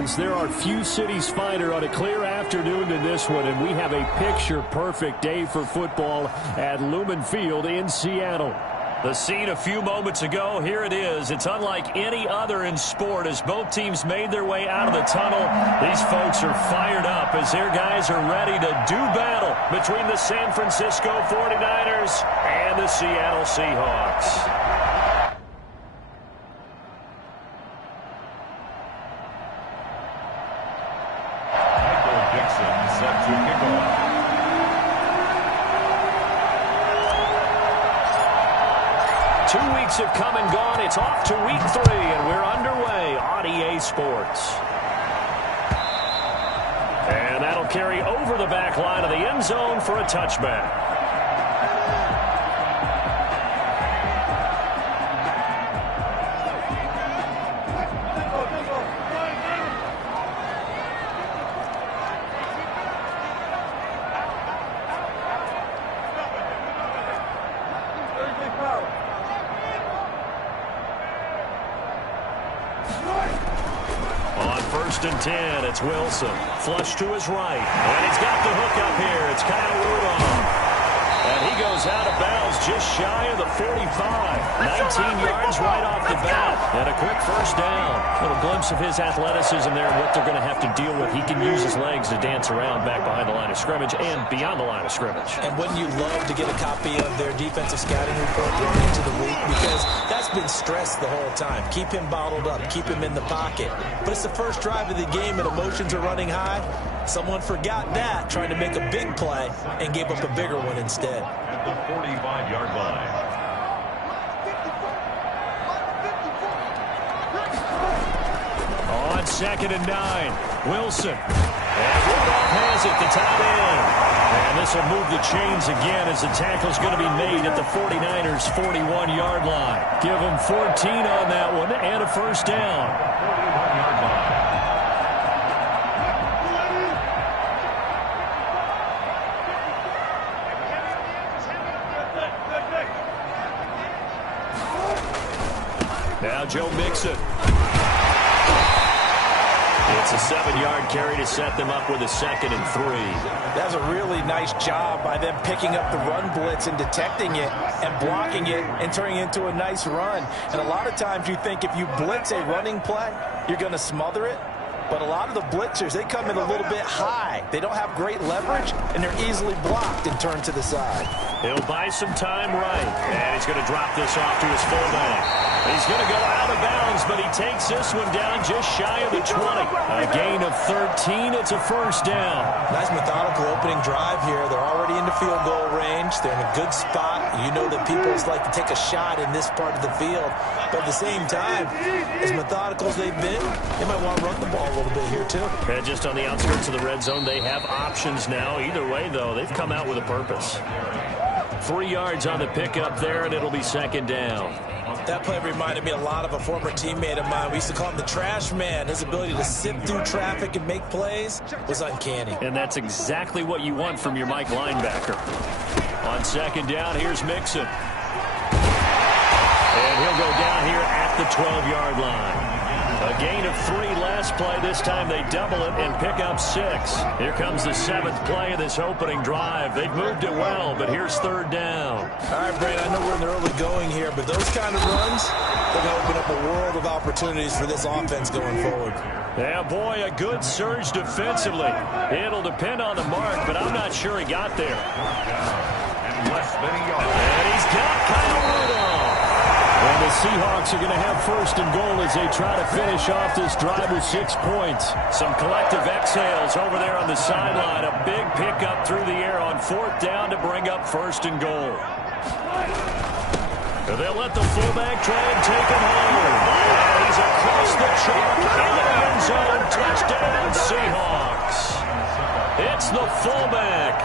fans, there are few cities finer on a clear afternoon than this one, and we have a picture-perfect day for football at Lumen Field in Seattle. The scene a few moments ago, here it is. It's unlike any other in sport as both teams made their way out of the tunnel. These folks are fired up as their guys are ready to do battle between the San Francisco 49ers and the Seattle Seahawks. Have come and gone. It's off to week 3, and we're underway on EA Sports. And that'll carry over the back line of the end zone for a touchback. And 10, it's Wilson. Flush to his right. And he's got the hook up here. It's Kyle Rudolph. And he goes out of bounds just shy of the 45. 19 yards right off the bat. And a quick first down. A little glimpse of his athleticism there and what they're going to have to deal with. He can use his legs to dance around back behind the line of scrimmage and beyond the line of scrimmage. And wouldn't you love to get a copy of their defensive scouting report going into the week? Because that's been stressed the whole time. Keep him bottled up. Keep him in the pocket. But it's the first drive of the game and emotions are running high. Someone forgot that, trying to make a big play, and gave up a bigger one instead. At the 45-yard line. On 2nd and 9, Wilson. And Rudolph has it, the tight end. And this will move the chains again as the tackle's going to be made at the 49ers' 41-yard line. Give them 14 on that one and a first down. 41-yard line. Now Joe Mixon. It's a 7-yard carry to set them up with a 2nd and 3. That's a really nice job by them picking up the run blitz and detecting it and blocking it and turning it into a nice run. And a lot of times you think if you blitz a running play, you're going to smother it. But a lot of the blitzers, they come in a little bit high. They don't have great leverage, and they're easily blocked and turned to the side. He'll buy some time right. And he's going to drop this off to his fullback. He's going to go out of bounds, but he takes this one down just shy of the 20. A gain of 13. It's a first down. Nice methodical opening drive here. They're already into field goal range. They're in a good spot. You know that people like to take a shot in this part of the field. But at the same time, as methodical as they've been, they might want to run the ball a little bit here too. And just on the outskirts of the red zone, they have options now. Either way, though, they've come out with a purpose. 3 yards on the pickup there, and it'll be 2nd down. That play reminded me a lot of a former teammate of mine. We used to call him the trash man. His ability to sift through traffic and make plays was uncanny. And that's exactly what you want from your Mike linebacker. On 2nd down, here's Mixon. And he'll go down here at the 12-yard line. A gain of 3 last play. This time they double it and pick up 6. Here comes the 7th play of this opening drive. They've moved it well, but here's 3rd down. All right, Brad, I know we're in the early going here, but those kind of runs, they're going to open up a world of opportunities for this offense going forward. Yeah, boy, a good surge defensively. It'll depend on the mark, but I'm not sure he got there. And less than a yard. And he's got Kyle Rudolph. And the Seahawks are going to have 1st and goal as they try to finish off this drive with 6 points. Some collective exhales over there on the sideline. A big pickup through the air on 4th down to bring up 1st and goal. They'll let the fullback try and take it home. And he's across the chalk into the end zone. Touchdown, Seahawks. It's the fullback.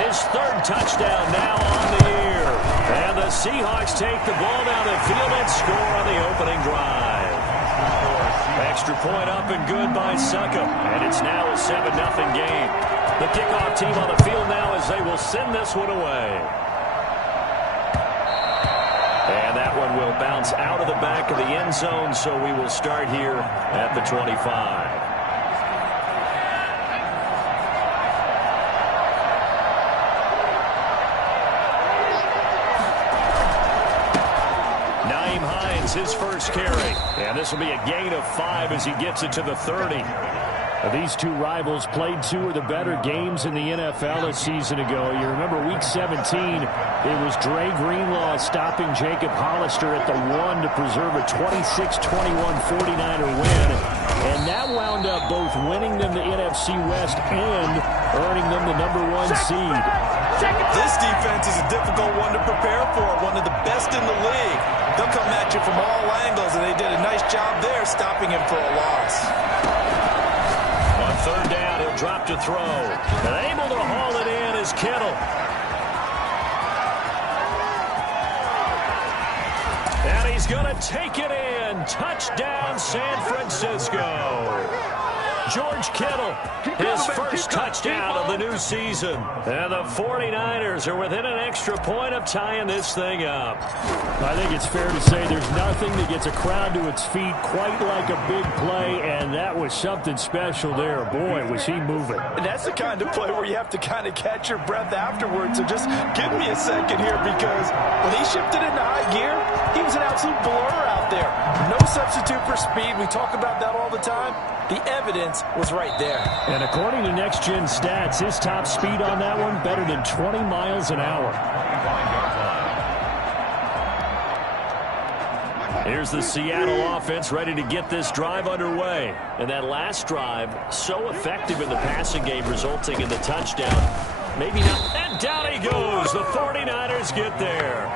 His 3rd touchdown now on the year. And the Seahawks take the ball down the field and score on the opening drive. Extra point up and good by Succop. And it's now a 7-0 game. The kickoff team on the field now as they will send this one away. And that one will bounce out of the back of the end zone, so we will start here at the 25. wins his first carry. And this will be a gain of 5 as he gets it to the 30. These two rivals played two of the better games in the NFL a season ago. You remember Week 17, it was Dre Greenlaw stopping Jacob Hollister at the 1 to preserve a 26-21 49er win. And that wound up both winning them the NFC West and earning them the #1 seed. This defense is a difficult one to prepare for, one of the best in the league. They'll come at you from all angles, and they did a nice job there stopping him for a loss. On third down, he'll drop to throw. And able to haul it in is Kittle. And he's going to take it in. Touchdown, San Francisco. George Kittle, his first touchdown of the new season. And the 49ers are within an extra point of tying this thing up. I think it's fair to say there's nothing that gets a crowd to its feet quite like a big play, and that was something special there. Boy, was he moving. And that's the kind of play where you have to kind of catch your breath afterwards. So just give me a second here, because when he shifted into high gear, he was an absolute blur out there. No substitute for speed. We talk about that all the time. The evidence was right there. And according to Next Gen Stats, his top speed on that one better than 20 miles an hour. Here's the Seattle offense ready to get this drive underway. And that last drive, so effective in the passing game, resulting in the touchdown. Maybe not. And down he goes. The 49ers get there.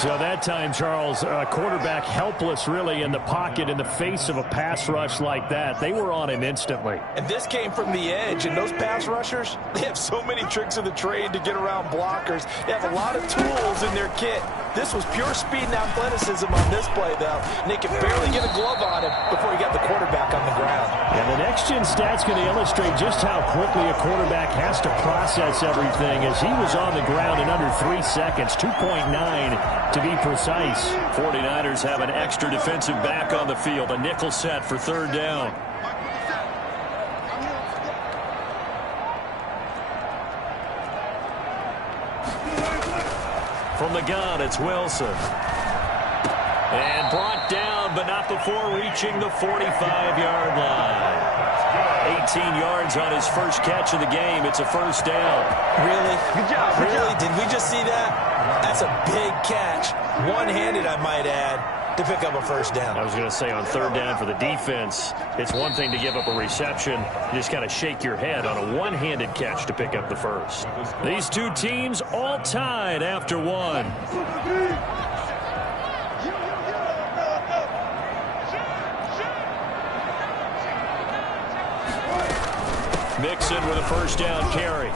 So that time, Charles, quarterback helpless really in the pocket in the face of a pass rush like that. They were on him instantly. And this came from the edge, and those pass rushers, they have so many tricks of the trade to get around blockers. They have a lot of tools in their kit. This was pure speed and athleticism on this play, though. And they could barely get a glove on him before he got the quarterback on the ground. And the next-gen stats going to illustrate just how quickly a quarterback has to process everything, as he was on the ground in under 3 seconds, 2.9 to be precise. 49ers have an extra defensive back on the field, a nickel set for third down. From the gun, it's Wilson. And brought down, but not before reaching the 45-yard line. 18 yards on his first catch of the game. It's a first down. Really? Good job. Really? Did we just see that? That's a big catch. One-handed, I might add, to pick up a first down. I was going to say, on third down for the defense, it's one thing to give up a reception. You just got to shake your head on a one-handed catch to pick up the first. These two teams all tied after one. Mixon with a first down carry.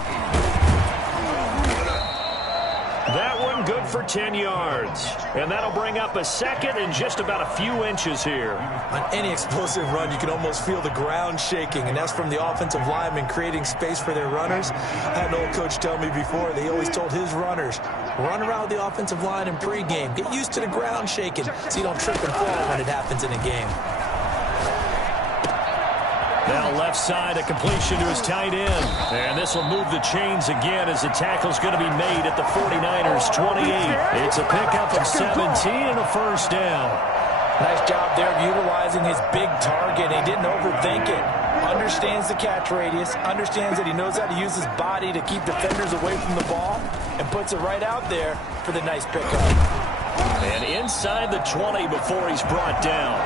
That one good for 10 yards. And that'll bring up a second and just about a few inches here. On any explosive run, you can almost feel the ground shaking, and that's from the offensive linemen creating space for their runners. I had an old coach tell me before, they always told his runners, run around the offensive line in pregame. Get used to the ground shaking so you don't trip and fall when it happens in a game. Now left side, a completion to his tight end. And this will move the chains again as the tackle's going to be made at the 49ers 28. It's a pickup of 17 and a first down. Nice job there of utilizing his big target. He didn't overthink it. Understands the catch radius, understands that he knows how to use his body to keep defenders away from the ball, and puts it right out there for the nice pickup. And inside the 20 before he's brought down.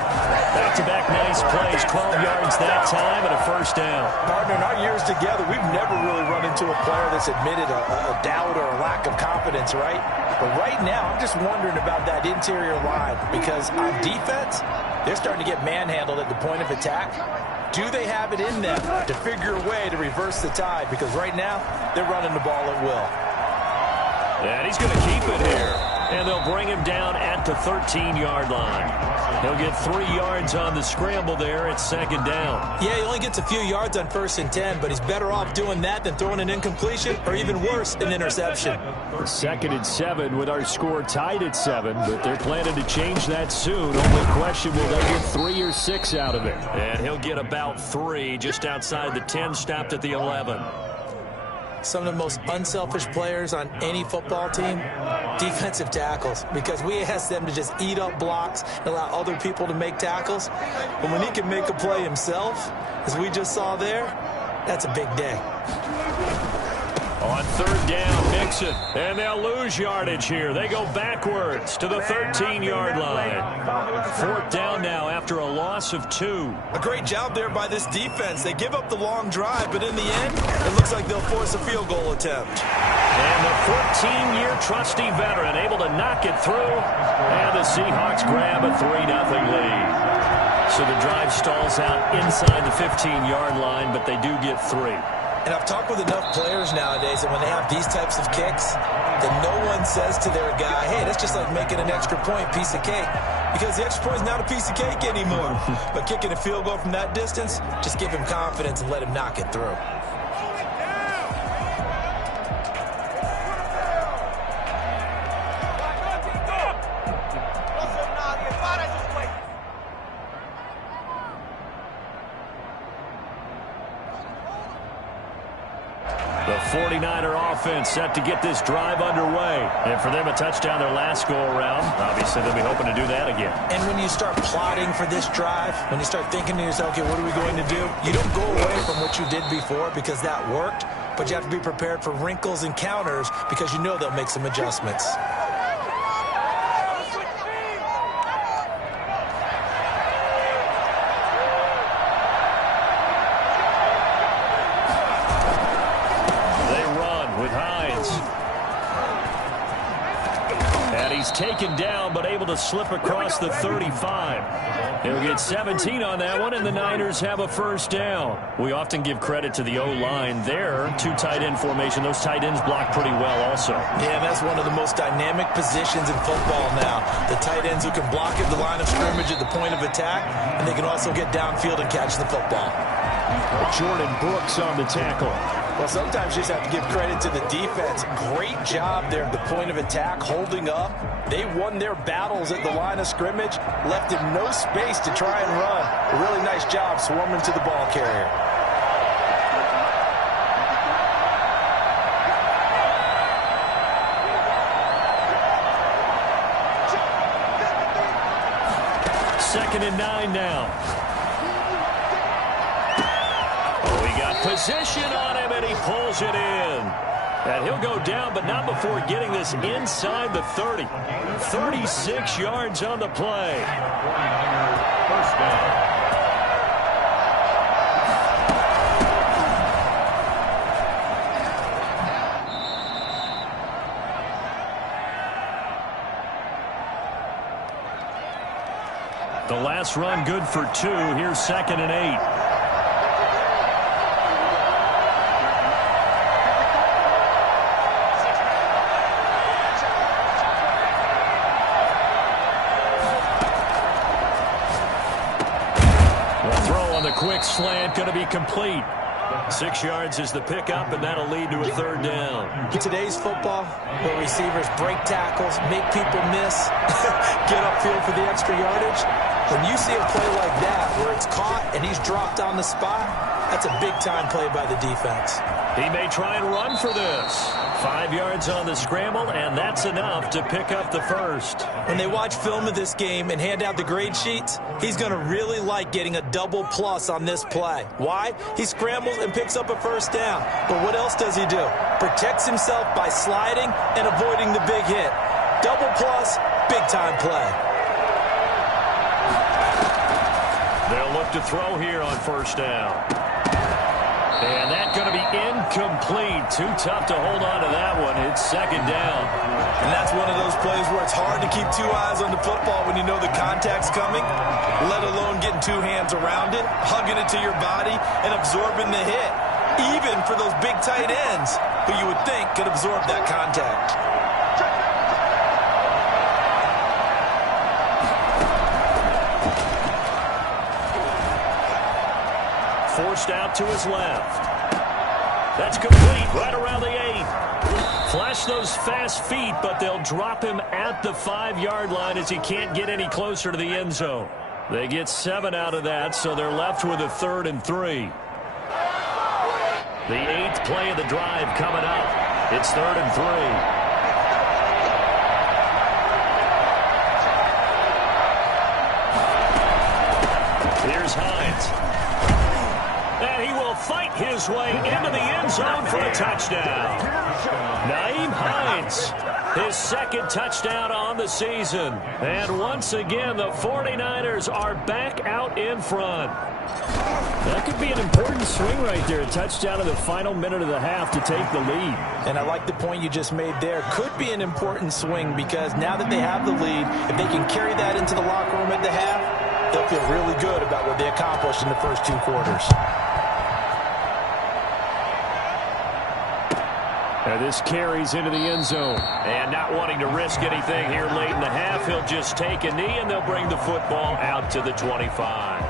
Back-to-back nice plays, 12 yards that time, and a first down. Partner, in our years together, we've never really run into a player that's admitted a doubt or a lack of confidence, right? But right now, I'm just wondering about that interior line, because on defense, they're starting to get manhandled at the point of attack. Do they have it in them to figure a way to reverse the tide? Because right now, they're running the ball at will. And he's going to keep it here. And they'll bring him down at the 13-yard line. He'll get 3 yards on the scramble there at second down. Yeah, he only gets a few yards on 1st and 10, but he's better off doing that than throwing an incompletion or even worse, an interception. 2nd and 7 with our score tied at 7, but they're planning to change that soon. Only question, will they get 3 or 6 out of it? And he'll get about 3 just outside the 10, stopped at the 11. some of the most unselfish players on any football team? Defensive tackles, because we ask them to just eat up blocks and allow other people to make tackles. But when he can make a play himself, as we just saw there, that's a big day. On third down, Mixon, and they'll lose yardage here. They go backwards to the 13-yard line. Fourth down now after a loss of 2. A great job there by this defense. They give up the long drive, but in the end, it looks like they'll force a field goal attempt. And the 14-year trusty veteran able to knock it through, and the Seahawks grab a 3-0 lead. So the drive stalls out inside the 15-yard line, but they do get 3. And I've talked with enough players nowadays that when they have these types of kicks, that no one says to their guy, hey, that's just like making an extra point, piece of cake. Because the extra point is not a piece of cake anymore. But kicking a field goal from that distance, just give him confidence and let him knock it through. The 49er offense set to get this drive underway. And for them, a touchdown their last go-around. Obviously, they'll be hoping to do that again. And when you start plotting for this drive, when you start thinking to yourself, okay, what are we going to do? You don't go away from what you did before because that worked, but you have to be prepared for wrinkles and counters because you know they'll make some adjustments. Taken down, but able to slip across the 35. He'll get 17 on that one, and the Niners have a first down. We often give credit to the O-line there. 2 tight end formation. Those tight ends block pretty well also. Yeah, that's one of the most dynamic positions in football now. The tight ends who can block at the line of scrimmage at the point of attack, and they can also get downfield and catch the football. Jordan Brooks on the tackle. Well, sometimes you just have to give credit to the defense. Great job there at the point of attack, holding up. They won their battles at the line of scrimmage, left him no space to try and run. A really nice job swarming to the ball carrier. Second and 9 now. Position on him, and he pulls it in. And he'll go down, but not before getting this inside the 30. 36 yards on the play. First down. The last run good for 2. Here's 2nd and 8. Quick slant, going to be complete. 6 yards is the pickup, and that'll lead to a third down. In today's football, where receivers break tackles, make people miss, get upfield for the extra yardage, when you see a play like that where it's caught and he's dropped on the spot, that's a big-time play by the defense. He may try and run for this. 5 yards on the scramble, and that's enough to pick up the first. When they watch film of this game and hand out the grade sheets, he's going to really like getting a double plus on this play. Why? He scrambles and picks up a first down. But what else does he do? Protects himself by sliding and avoiding the big hit. Double plus, big-time play. They'll look to throw here on first down. And that's going to be incomplete. Too tough to hold on to that one. It's 2nd down. And that's one of those plays where it's hard to keep 2 eyes on the football when you know the contact's coming, let alone getting 2 hands around it, hugging it to your body, and absorbing the hit, even for those big tight ends who you would think could absorb that contact. Forced out to his left. That's complete right around the 8. Flash those fast feet, but they'll drop him at the 5-yard line as he can't get any closer to the end zone. They get 7 out of that, so they're left with a 3rd and 3. The 8th play of the drive coming up. It's 3rd and 3. Here's Hines. And he will fight his way into the end zone for a touchdown. Nyheim Hines, his 2nd touchdown on the season. And once again, the 49ers are back out in front. That could be an important swing right there. A touchdown in the final minute of the half to take the lead. And I like the point you just made there. Could be an important swing because now that they have the lead, if they can carry that into the locker room at the half, they'll feel really good about what they accomplished in the first 2 quarters. And this carries into the end zone. And not wanting to risk anything here late in the half, he'll just take a knee and they'll bring the football out to the 25.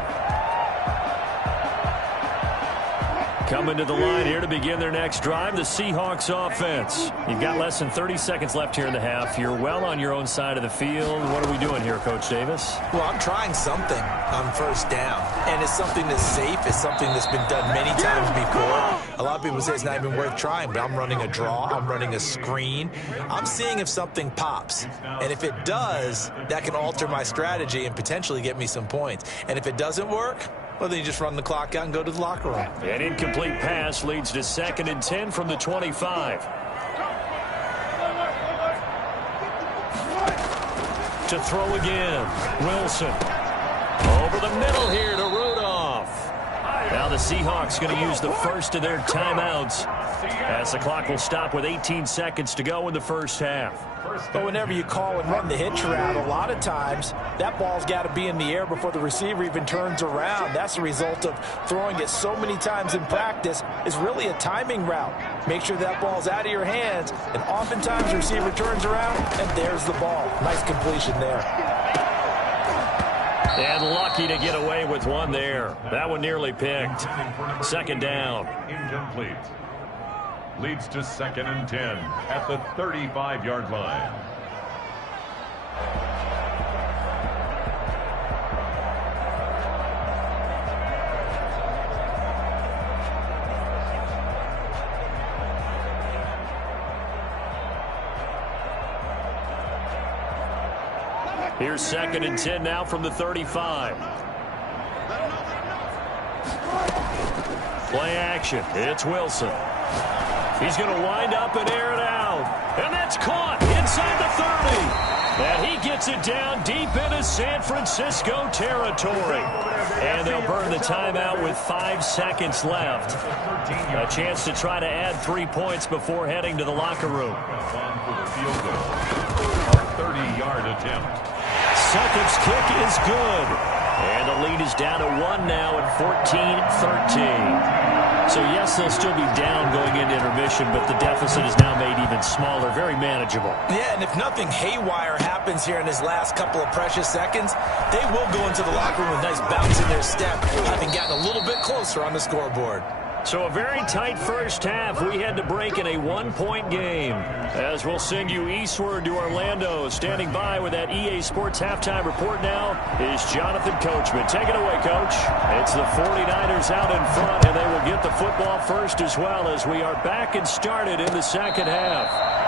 Coming to the line here to begin their next drive, the Seahawks offense. You've got less than 30 seconds left here in the half. You're well on your own side of the field. What are we doing here, Coach Davis? Well, I'm trying something on first down, and it's something that's safe. It's something that's been done many times before. A lot of people say it's not even worth trying, but I'm running a draw. I'm running a screen. I'm seeing if something pops, and if it does, that can alter my strategy and potentially get me some points. And if it doesn't work, well, then you just run the clock out and go to the locker room. An incomplete pass leads to 2nd and 10 from the 25. To throw again, Wilson. Over the middle here to Rudolph. Now the Seahawks going to use the first of their timeouts as the clock will stop with 18 seconds to go in the first half. But whenever you call and run the hitch route, a lot of times that ball's got to be in the air before the receiver even turns around. That's the result of throwing it so many times in practice. It's really a timing route. Make sure that ball's out of your hands, and oftentimes the receiver turns around, and there's the ball. Nice completion there. And lucky to get away with one there. That one nearly picked. 2nd down. Incomplete. Leads to 2nd and 10 at the 35-yard line. Here's 2nd and 10 now from the 35. Play action. It's Wilson. He's going to wind up and air it out. And that's caught inside the 30. And he gets it down deep into San Francisco territory. And they'll burn the timeout with 5 seconds left. A chance to try to add 3 points before heading to the locker room. A 30-yard attempt. Sutcliffe's kick is good. And the lead is down to 1 now at 14-13. So, yes, they'll still be down going into intermission, but the deficit is now made even smaller, very manageable. Yeah, and if nothing haywire happens here in his last couple of precious seconds, they will go into the locker room with a nice bounce in their step, having gotten a little bit closer on the scoreboard. So a very tight first half. We had to break in a 1-point game. As we'll send you eastward to Orlando. Standing by with that EA Sports halftime report now is Jonathan Coachman. Take it away, Coach. It's the 49ers out in front, and they will get the football first as well as we are back and started in the second half.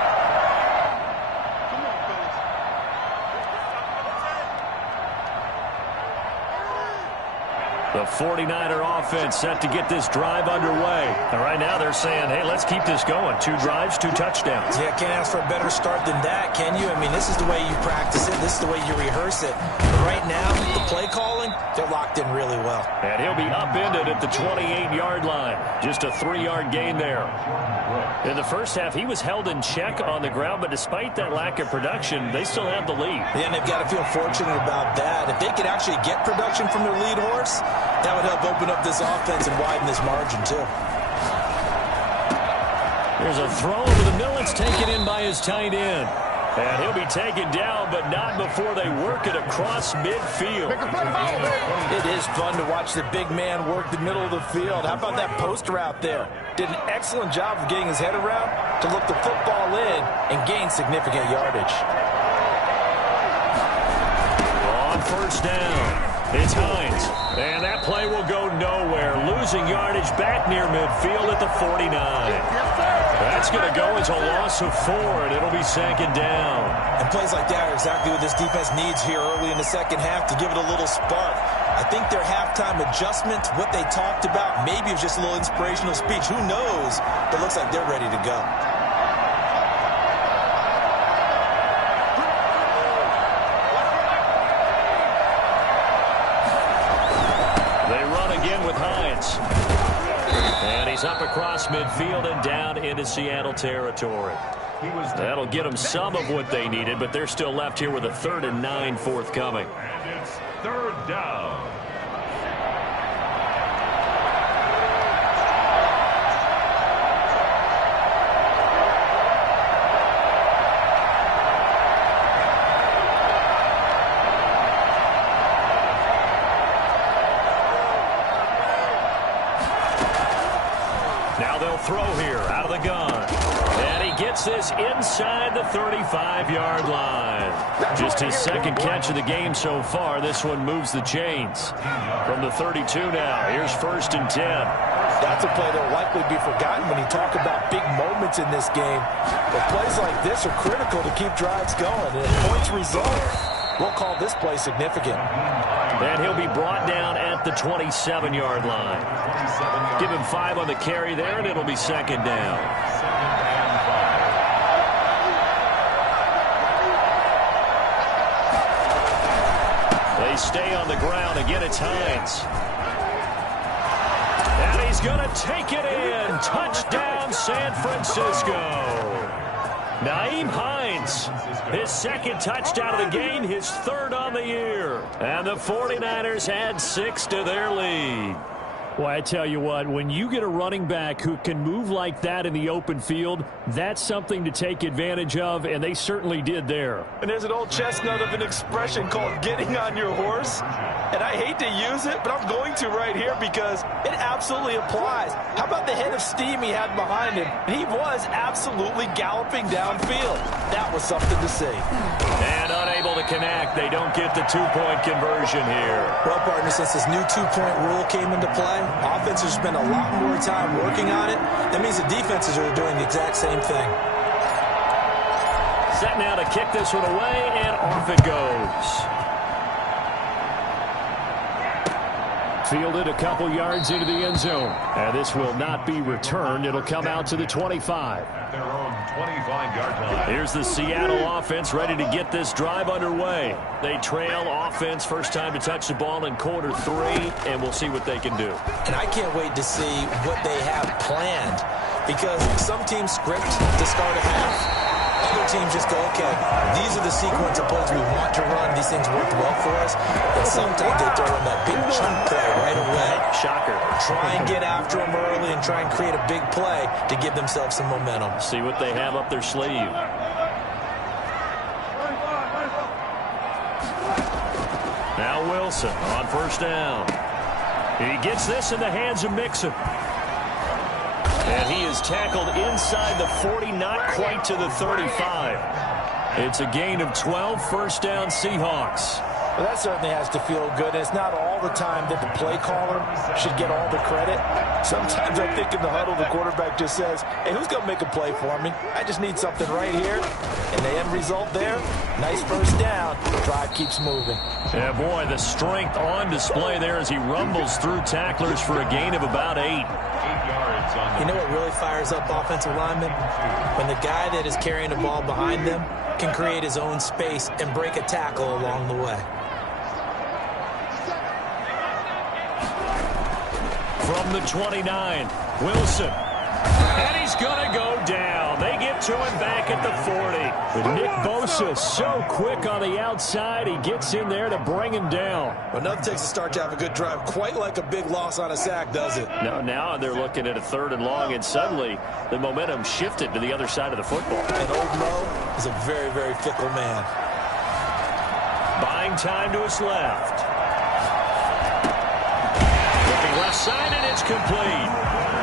The 49er offense set to get this drive underway. And right now they're saying, hey, let's keep this going. 2 drives, 2 touchdowns. Yeah, can't ask for a better start than that, can you? I mean, this is the way you practice it. This is the way you rehearse it. But right now, the play calling, they're locked in really well. And he'll be upended at the 28-yard line. Just a 3-yard gain there. In the first half, he was held in check on the ground, but despite that lack of production, they still have the lead. Yeah, and they've got to feel fortunate about that. If they could actually get production from their lead horse, that would help open up this offense and widen this margin, too. There's a throw over the middle. It's taken in by his tight end. And he'll be taken down, but not before they work it across midfield. It is fun to watch the big man work the middle of the field. How about that post route there? Did an excellent job of getting his head around to look the football in and gain significant yardage. On first down, It's Hines. And that play will go nowhere. Losing yardage back near midfield at the 49. That's going to go as a loss of 4, and it'll be 2nd down. And plays like that are exactly what this defense needs here early in the second half to give it a little spark. I think their halftime adjustment, what they talked about, maybe it was just a little inspirational speech. Who knows? But it looks like they're ready to go. Again with Hines. And he's up across midfield and down into Seattle territory. That'll get them some of what they needed, but they're still left here with a 3rd and 9 forthcoming. And it's 3rd down. Throw here out of the gun. And he gets this inside the 35-yard line. Just his 2nd catch of the game so far. This one moves the chains. From the 32 now, here's 1st and 10. That's a play that will likely be forgotten when you talk about big moments in this game. But plays like this are critical to keep drives going. And if points result, we'll call this play significant. And he'll be brought down at the 27-yard line. Give him 5 on the carry there, and it'll be 2nd down. They stay on the ground. Again, it's Hines. And he's going to take it in. Touchdown, San Francisco. Nyheim Hines, his 2nd touchdown of the game, his 3rd on the year. And the 49ers add 6 to their lead. Well, I tell you what, when you get a running back who can move like that in the open field, that's something to take advantage of, and they certainly did there. And there's an old chestnut of an expression called getting on your horse. And I hate to use it, but I'm going to right here because it absolutely applies. How about the head of steam he had behind him? He was absolutely galloping downfield. That was something to see. And unable to connect. They don't get the 2-point conversion here. Well, partner, since this new 2-point rule came into play, offenses spend a lot more time working on it. That means the defenses are doing the exact same thing. Set now to kick this one away, and off it goes. Fielded a couple yards into the end zone. And this will not be returned. It'll come out to the 25. At their own 25-yard line. Here's the Seattle offense ready to get this drive underway. They trail offense first time to touch the ball in quarter 3, and we'll see what they can do. And I can't wait to see what they have planned, because some teams script to start a half. Other teams just go, okay, these are the sequence of plays we want to run. These things worked well for us. And sometimes they throw in that big chunk play right away. Shocker. Try and get after them early and try and create a big play to give themselves some momentum. See what they have up their sleeve. Now Wilson on first down. He gets this in the hands of Mixon. And he is tackled inside the 40, not quite to the 35. It's a gain of 12, first down Seahawks. Well, that certainly has to feel good. It's not all the time that the play caller should get all the credit. Sometimes I think in the huddle, the quarterback just says, hey, who's going to make a play for me? I just need something right here. And the end result there, nice first down. The drive keeps moving. Yeah, boy, the strength on display there as he rumbles through tacklers for a gain of about 8. 8 yards on the You know what really fires up offensive linemen? When the guy that is carrying the ball behind them can create his own space and break a tackle along the way. From the 29, Wilson. And he's going to go down. They get to him back at the 40. But Nick Bosa so quick on the outside. He gets in there to bring him down. But nothing takes a start to have a good drive quite like a big loss on a sack, does it? No, now they're looking at a 3rd and long, and suddenly the momentum shifted to the other side of the football. And old Mo is a very, very fickle man. Buying time to his left. Left side, and it's complete.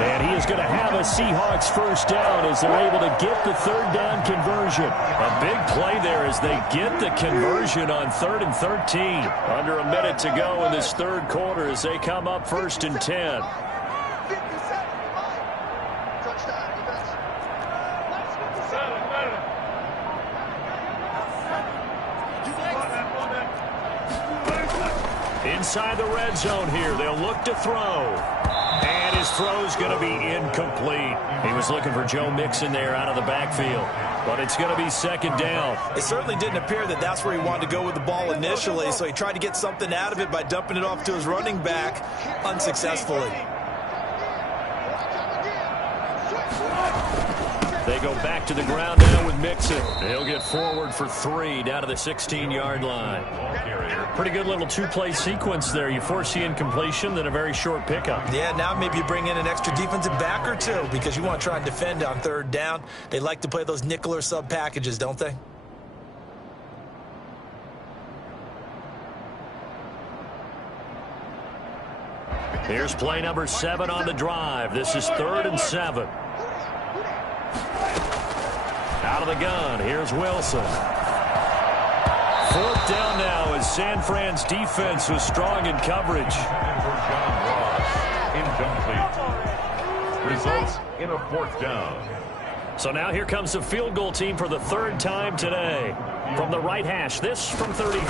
And he is is going to have a Seahawks first down as they're able to get the third down conversion. A big play there as they get the conversion on 3rd and 13. Under a minute to go in this third quarter as they come up 1st and 10. Inside the red zone here, they'll look to throw. And his throw's going to be incomplete. He was looking for Joe Mixon there out of the backfield. But it's going to be 2nd down. It certainly didn't appear that that's where he wanted to go with the ball initially, so he tried to get something out of it by dumping it off to his running back unsuccessfully. They go back to the ground now with Mixon. He'll get forward for 3 down to the 16-yard line. Pretty good little two-play sequence there. You force the incompletion, then a very short pickup. Yeah, now maybe you bring in an extra defensive back or two because you want to try and defend on 3rd down. They like to play those nickel or sub packages, don't they? Here's play number 7 on the drive. This is 3rd and 7. Out of the gun, here's Wilson. 4th down now as San Fran's defense was strong in coverage. John Ross, incomplete. Results in a 4th down. So now here comes the field goal team for the 3rd time today. From the right hash, this from 33.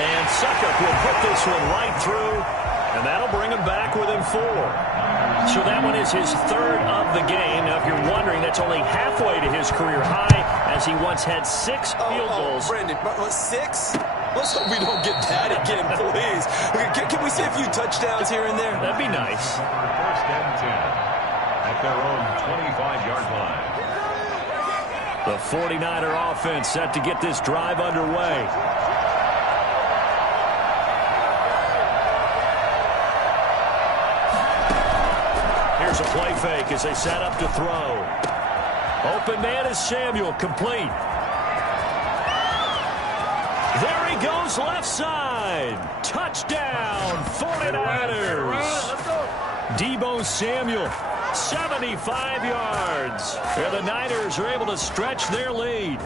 And Succop will put this one right through, and that'll bring him back within 4. So that one is his 3rd of the game. Now, if you're wondering, that's only halfway to his career high, as he once had 6 field goals. Brandon, 6? Let's hope we don't get that again, please. Can we see a few touchdowns here and there? That'd be nice. 1st and 10 at their own 25-yard line. The 49er offense set to get this drive underway. Here's a play fake as they set up to throw. Open man is Samuel, complete. There he goes, left side. Touchdown, 49ers. Deebo Samuel, 75 yards. And the Niners are able to stretch their lead.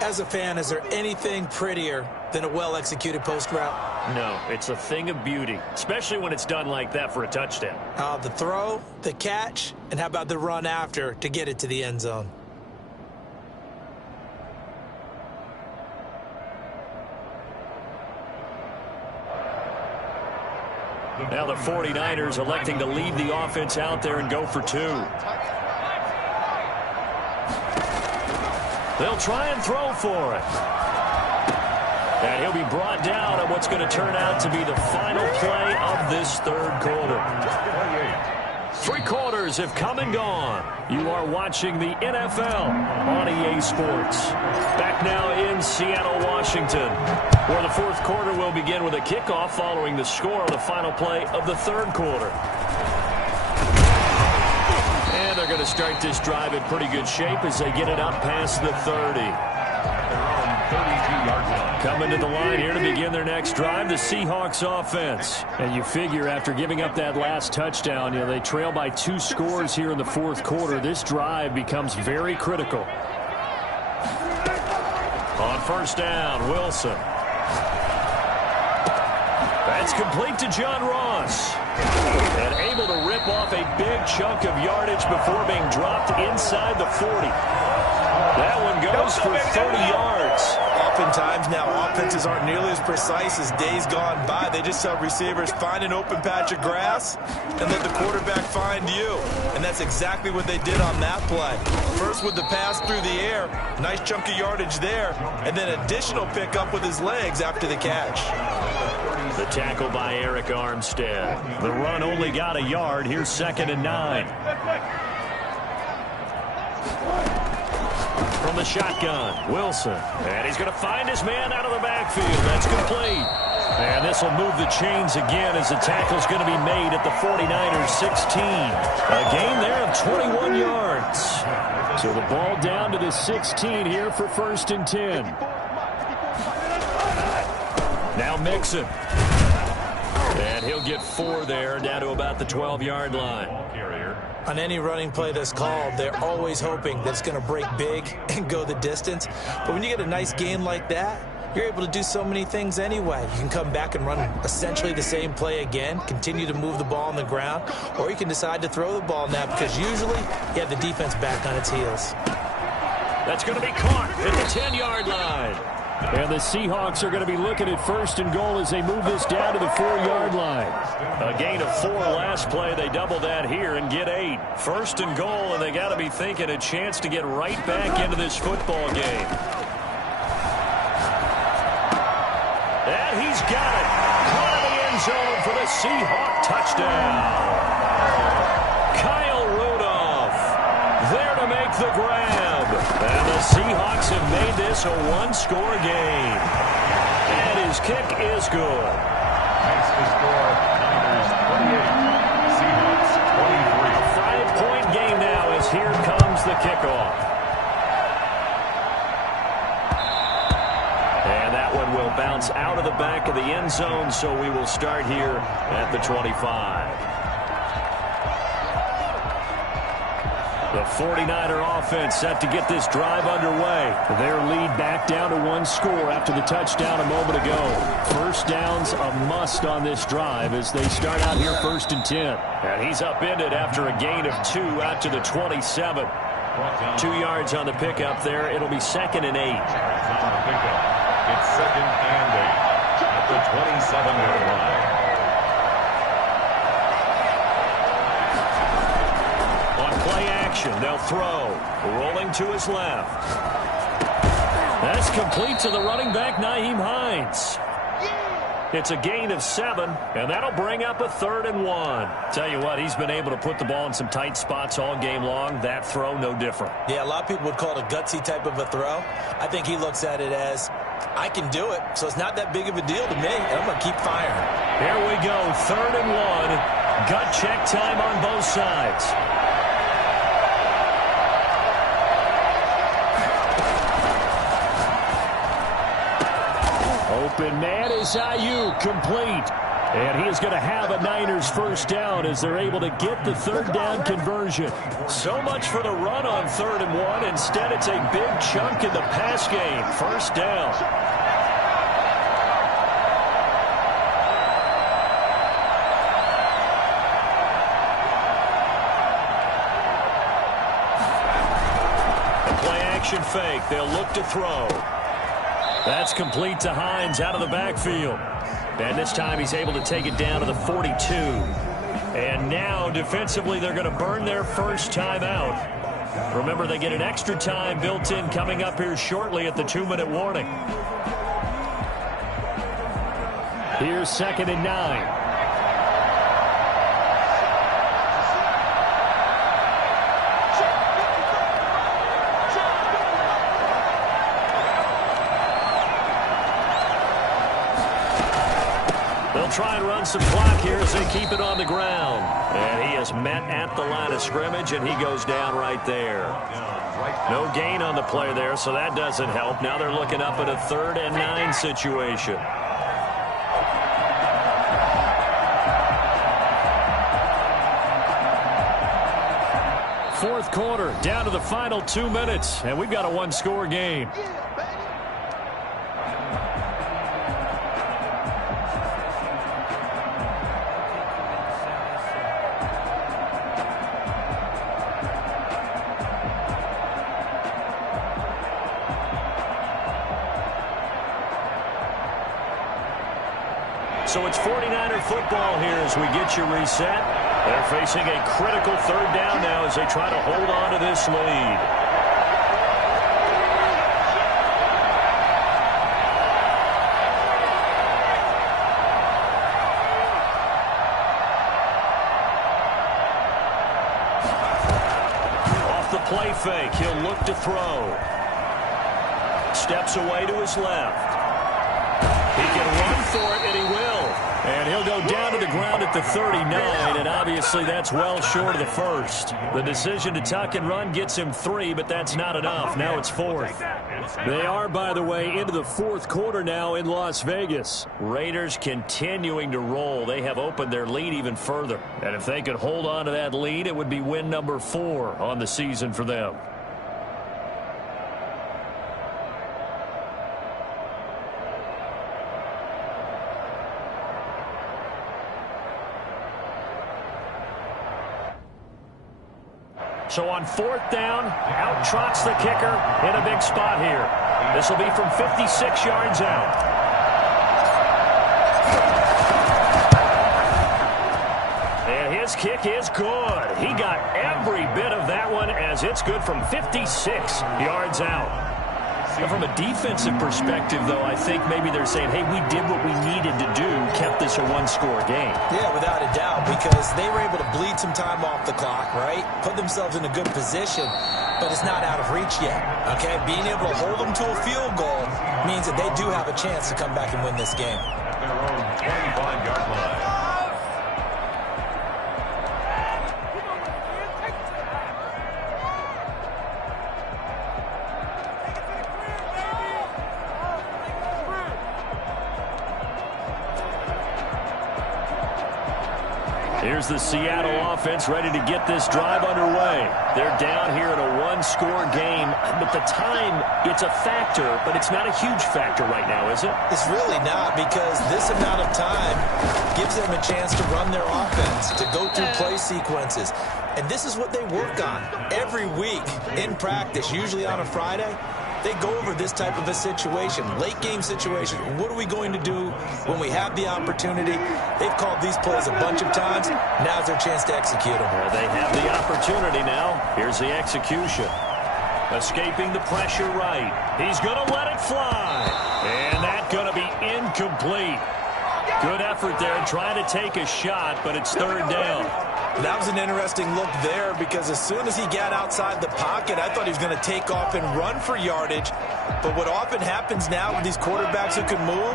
As a fan, is there anything prettier than a well-executed post route? No, it's a thing of beauty, especially when it's done like that for a touchdown. The throw, the catch, and how about the run after to get it to the end zone? Now the 49ers electing to lead the offense out there and go for 2. They'll try and throw for it. And he'll be brought down on what's going to turn out to be the final play of this 3rd quarter. 3 quarters have come and gone. You are watching the NFL on EA Sports. Back now in Seattle, Washington, where the 4th quarter will begin with a kickoff following the score of the final play of the 3rd quarter. And they're going to start this drive in pretty good shape as they get it up past the 30. Coming to the line here to begin their next drive, the Seahawks offense. And you figure after giving up that last touchdown, they trail by 2 scores here in the 4th quarter. This drive becomes very critical. On 1st down, Wilson. That's complete to John Ross. And able to rip off a big chunk of yardage before being dropped inside the 40. That one goes for 30 yards. Oftentimes now offenses aren't nearly as precise as days gone by. They just tell receivers, find an open patch of grass and let the quarterback find you. And that's exactly what they did on that play. First with the pass through the air, nice chunk of yardage there, and then additional pickup with his legs after the catch. The tackle by Eric Armstead. The run only got a yard. Here's 2nd and 9. From the shotgun, Wilson. And he's going to find his man out of the backfield. That's complete. And this will move the chains again as the tackle's going to be made at the 49ers 16. A gain there of 21 yards. So the ball down to the 16 here for 1st and 10. Now Mixon. And he'll get 4 there, down to about the 12-yard line. On any running play that's called, they're always hoping that it's going to break big and go the distance. But when you get a nice game like that, you're able to do so many things anyway. You can come back and run essentially the same play again, continue to move the ball on the ground, or you can decide to throw the ball now because usually you have the defense back on its heels. That's going to be caught at the 10-yard line. And the Seahawks are going to be looking at 1st and goal as they move this down to the 4-yard line. A gain of 4 last play. They double that here and get 8. 1st and goal, and they got to be thinking a chance to get right back into this football game. And he's got it. Caught in the end zone for the Seahawk touchdown. Kyle Rudolph there to make the grab. And the Seahawks have made this a 1-score game. And his kick is good. Makes the score Niners 28, Seahawks 23. 5-point game now as here comes the kickoff. And that one will bounce out of the back of the end zone, so we will start here at the 25. The 49er offense set to get this drive underway. Their lead back down to 1 score after the touchdown a moment ago. 1st downs a must on this drive as they start out here 1st and 10. And he's upended after a gain of 2 out to the 27. 2 yards on the pickup there. It'll be 2nd and 8. On the pickup. It's 2nd and 8 at the 27-yard line. Play action. They'll throw. Rolling to his left. That's complete to the running back, Nyheim Hines. It's a gain of 7, and that'll bring up a 3rd and 1. Tell you what, he's been able to put the ball in some tight spots all game long. That throw, no different. Yeah, a lot of people would call it a gutsy type of a throw. I think he looks at it as, I can do it, so it's not that big of a deal to me, and I'm going to keep firing. Here we go, 3rd and 1. Gut check time on both sides. Open man is Ayuk, complete. And he is going to have a Niners 1st down as they're able to get the 3rd down conversion. So much for the run on 3rd and 1. Instead, it's a big chunk in the pass game. 1st down. A play action fake. They'll look to throw. That's complete to Hines out of the backfield. And this time he's able to take it down to the 42. And now defensively they're going to burn their 1st time out. Remember, they get an extra time built in coming up here shortly at the 2-minute warning. Here's 2nd and 9. Try and run some clock here as they keep it on the ground. And he is met at the line of scrimmage, and he goes down right there. No gain on the play there, so that doesn't help. Now they're looking up at a 3rd and 9 situation. Fourth quarter, down to the final 2 minutes, and we've got a 1-score game. So it's 49er football here as we get you reset. They're facing a critical 3rd down now as they try to hold on to this lead. Off the play fake, he'll look to throw. Steps away to his left. He can run for it, and he will. And he'll go down to the ground at the 39, and obviously that's well short of the first. The decision to tuck and run gets him 3, but that's not enough. Now it's 4th. They are, by the way, into the 4th quarter now in Las Vegas. Raiders continuing to roll. They have opened their lead even further. And if they could hold on to that lead, it would be win number 4 on the season for them. So on 4th down, out trots the kicker in a big spot here. This will be from 56 yards out. And his kick is good. He got every bit of that one as it's good from 56 yards out. And from a defensive perspective, though, I think maybe they're saying, hey, we did what we needed to do, kept this a one-score game. Yeah, without a doubt, because they were able to bleed some time off the clock, right? Put themselves in a good position, but it's not out of reach yet, okay? Being able to hold them to a field goal means that they do have a chance to come back and win this game. At their own 25-yard line. Here's the Seattle offense ready to get this drive underway. They're down here in a one-score game, but the time, it's a factor, but it's not a huge factor right now, is it? It's really not, because this amount of time gives them a chance to run their offense, to go through play sequences. And this is what they work on every week in practice, usually on a Friday. They go over this type of a situation, late game situation. What are we going to do when we have the opportunity? They've called these plays a bunch of times. Now's their chance to execute them. Well, they have the opportunity now. Here's the execution. Escaping the pressure right. He's going to let it fly. And that's going to be incomplete. Good effort there trying to take a shot, but it's 3rd down. That was an interesting look there, because as soon as he got outside the pocket, I thought he was going to take off and run for yardage. But what often happens now with these quarterbacks who can move,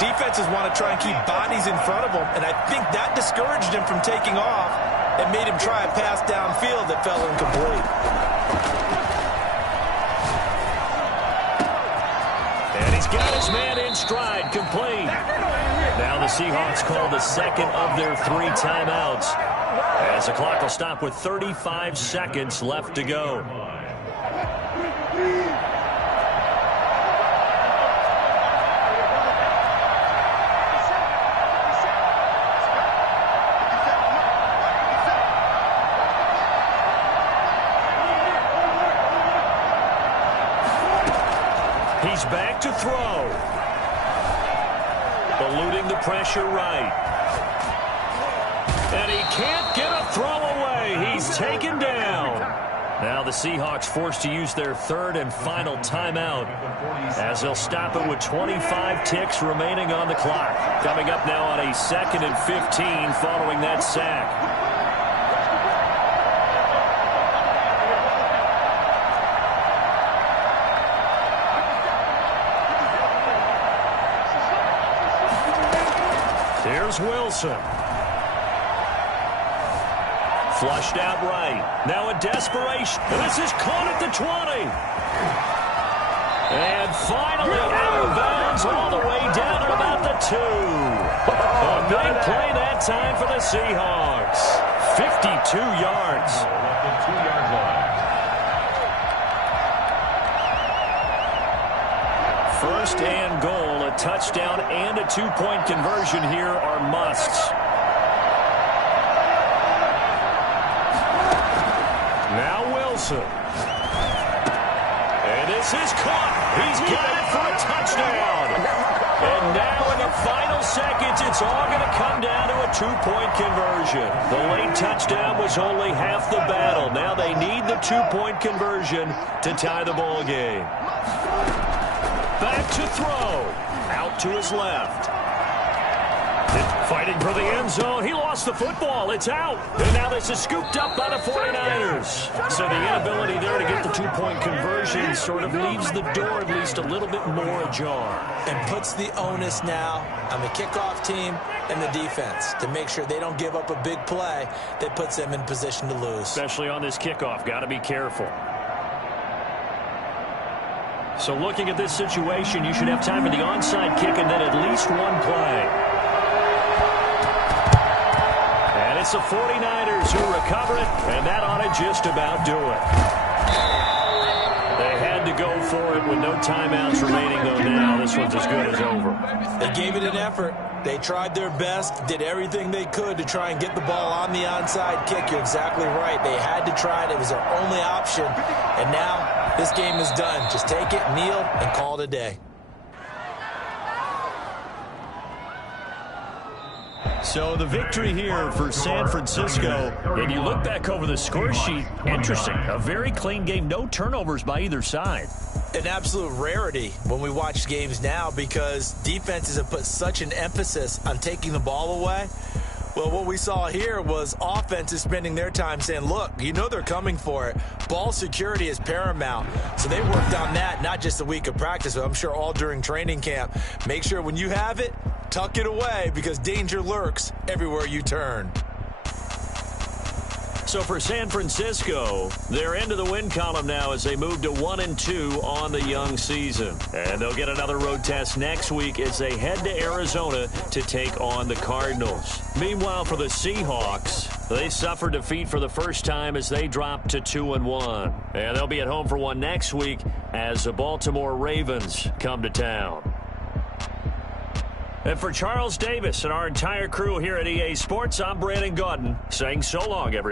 defenses want to try and keep bodies in front of them, and I think that discouraged him from taking off and made him try a pass downfield that fell incomplete. And he's got his man in stride, complete. Now the Seahawks call the second of their 3 timeouts, as the clock will stop with 35 seconds left to go. He's back to throw. Eluding the pressure right. And he can't get a throw away. He's taken down. Now the Seahawks forced to use their 3rd and final timeout, as they'll stop it with 25 ticks remaining on the clock. Coming up now on a 2nd and 15 following that sack. Here's Wilson. Flushed out right. Now a desperation. This is caught at the 20. And finally out of bounds all the way down at about the 2. A big play that time for the Seahawks. 52 yards. At the 2-yard line. First and goal, a touchdown and a 2-point conversion here are musts. Now Wilson. And this is caught. He's got it for a touchdown. And now in the final seconds, it's all going to come down to a 2-point conversion. The late touchdown was only half the battle. Now they need the 2-point conversion to tie the ball game. Back to throw. Out to his left. Fighting for the end zone. He lost the football. It's out. And now this is scooped up by the 49ers. So the inability there to get the 2-point conversion sort of leaves the door at least a little bit more ajar. And puts the onus now on the kickoff team and the defense to make sure they don't give up a big play that puts them in position to lose. Especially on this kickoff. Got to be careful. So looking at this situation, you should have time for the onside kick and then at least one play. And it's the 49ers who recover it, and that ought to just about do it. They had to go for it with no timeouts remaining, though now this one's as good as over. They gave it an effort. They tried their best, did everything they could to try and get the ball on the onside kick. You're exactly right. They had to try it. It was their only option. And now this game is done. Just take it, kneel, and call it a day. So the victory here for San Francisco. And you look back over the score sheet, interesting. A very clean game, no turnovers by either side. An absolute rarity when we watch games now because defenses have put such an emphasis on taking the ball away. Well, what we saw here was offenses spending their time saying, look, you know they're coming for it. Ball security is paramount. So they worked on that, not just a week of practice, but I'm sure all during training camp. Make sure when you have it, tuck it away because danger lurks everywhere you turn. So for San Francisco, they're into the win column now as they move to 1-2 on the young season. And they'll get another road test next week as they head to Arizona to take on the Cardinals. Meanwhile, for the Seahawks, they suffered defeat for the first time as they dropped to 2-1. And they'll be at home for one next week as the Baltimore Ravens come to town. And for Charles Davis and our entire crew here at EA Sports, I'm Brandon Gaudin saying so long, everybody.